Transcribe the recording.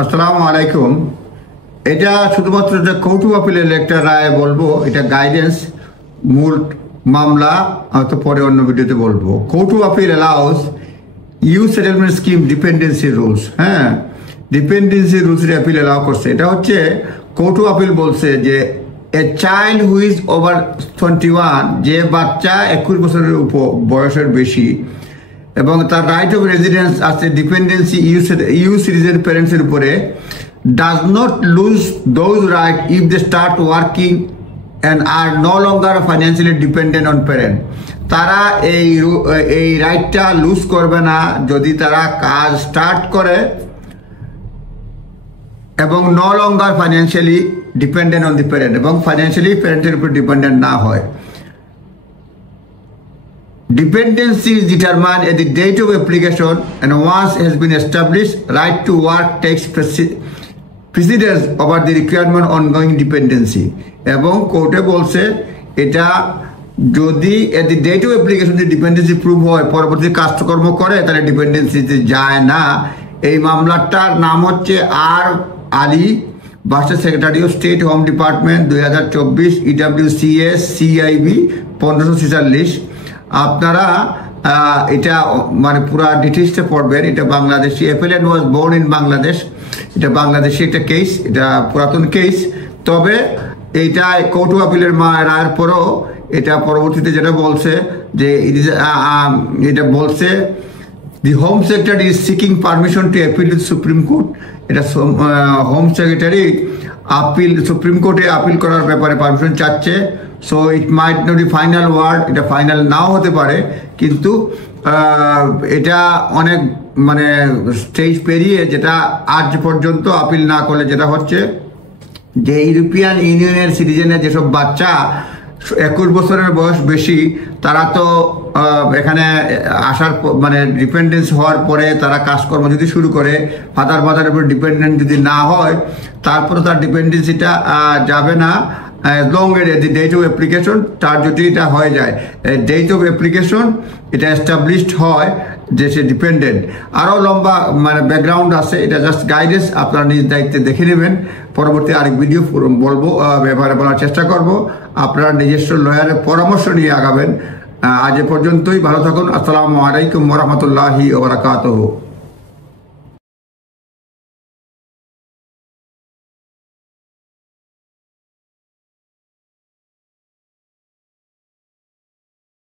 আসসালামু আলাইকুম। এটা শুধুমাত্র যে কোর্ট অফ আপিলের একটা রায় বলবো, এটা গাইডেন্স, মূল মামলা হয়তো পরে অন্য ভিডিওতে বলবো। Court of appeal allows you settlement scheme dependency rules. হ্যাঁ, ডিপেন্ডেন্সি রুলসের অ্যাপিল অ্যালাউ করছে। এটা হচ্ছে কোর্ট অফ আপিল বলছে যে a child who is over 21, যে বাচ্চা 21 বছরের বয়সের বেশি এবং তার রাইট অফ রেজিডেন্স আছে ডিপেন্ডেন্সি ইউ সিটিজেন প্যারেন্টসের উপরে, does not lose those rights if they start working and are no longer financially dependent on parent. তারা এই রাইটটা লুজ করবে না যদি তারা কাজ স্টার্ট করে এবং no longer financially dependent on the parent, এবং ফাইন্যান্সিয়ালি প্যারেন্টের উপর ডিপেন্ডেন্ট না হয়। Dependency is determined at the date of application, and once has been established, right to work takes precedence over the requirement ongoing dependency. এবং কোর্টে বলছে এটা যদি at the date of application the dependency prove হয়, পরবর্তী কাজকর্ম করে, তাহলে ডিপেন্ডেন্সিতে যায় না। এই মামলাটার নাম হচ্ছে R Ali versus secretary of state home department 2024 EWCS CIB 1546। আপনারা এটা মানে পুরা ডিটেলসে পড়বেন। এটা Bangladeshi, appellant was born in Bangladesh. এটা বাংলাদেশি একটা কেস, এটা পুরাতন কেস। তবে এইটা কোর্ট অফ আপিলের রায়ের পরও এটা পরবর্তীতে যেটা বলছে যে এটা বলছে the home secretary is seeking permission to appeal to supreme court. এটা হোম সেক্রেটারি আপিল সুপ্রিম কোর্টে আপিল করার ব্যাপারে পারমিশন চাচ্ছে। So it might not be final word, এটা ফাইনাল নাও হতে পারে, কিন্তু এটা অনেক মানে স্টেজ পেরিয়ে যেটা আজ পর্যন্ত আপিল না করলে যেটা হচ্ছে যে ইউরোপিয়ান ইউনিয়নের সিটিজেনের যেসব বাচ্চা 21 বছরের বয়স বেশি, তারা তো এখানে আসার মানে ডিপেন্ডেন্স হওয়ার পরে তারা কাজকর্ম যদি শুরু করে, ফাদার মাদারের উপর ডিপেন্ডেন্ট যদি না হয়, তারপরে তার ডিপেন্ডেন্সিটা যাবে না as long as the date of application তার যদি এটা হয়ে যায়, ডেট অফ অ্যাপ্লিকেশন এটা এস্টাবলিশড হয় যে সে ডিপেন্ডেন্ট। আরও লম্বা মানে ব্যাকগ্রাউন্ড আছে, এটা জাস্ট গাইডেন্স, আপনারা নিজ দায়িত্বে দেখে নেবেন। পরবর্তী আরেক ভিডিও বলবো, ব্যাপারে বলার চেষ্টা করব। আপনারা নিজস্ব লয়ারের পরামর্শ নিয়ে আগাবেন। আজ এ পর্যন্তই, ভালো থাকুন। আসসালামু আলাইকুম ওয়া রাহমাতুল্লাহি ওয়া বারাকাতুহু।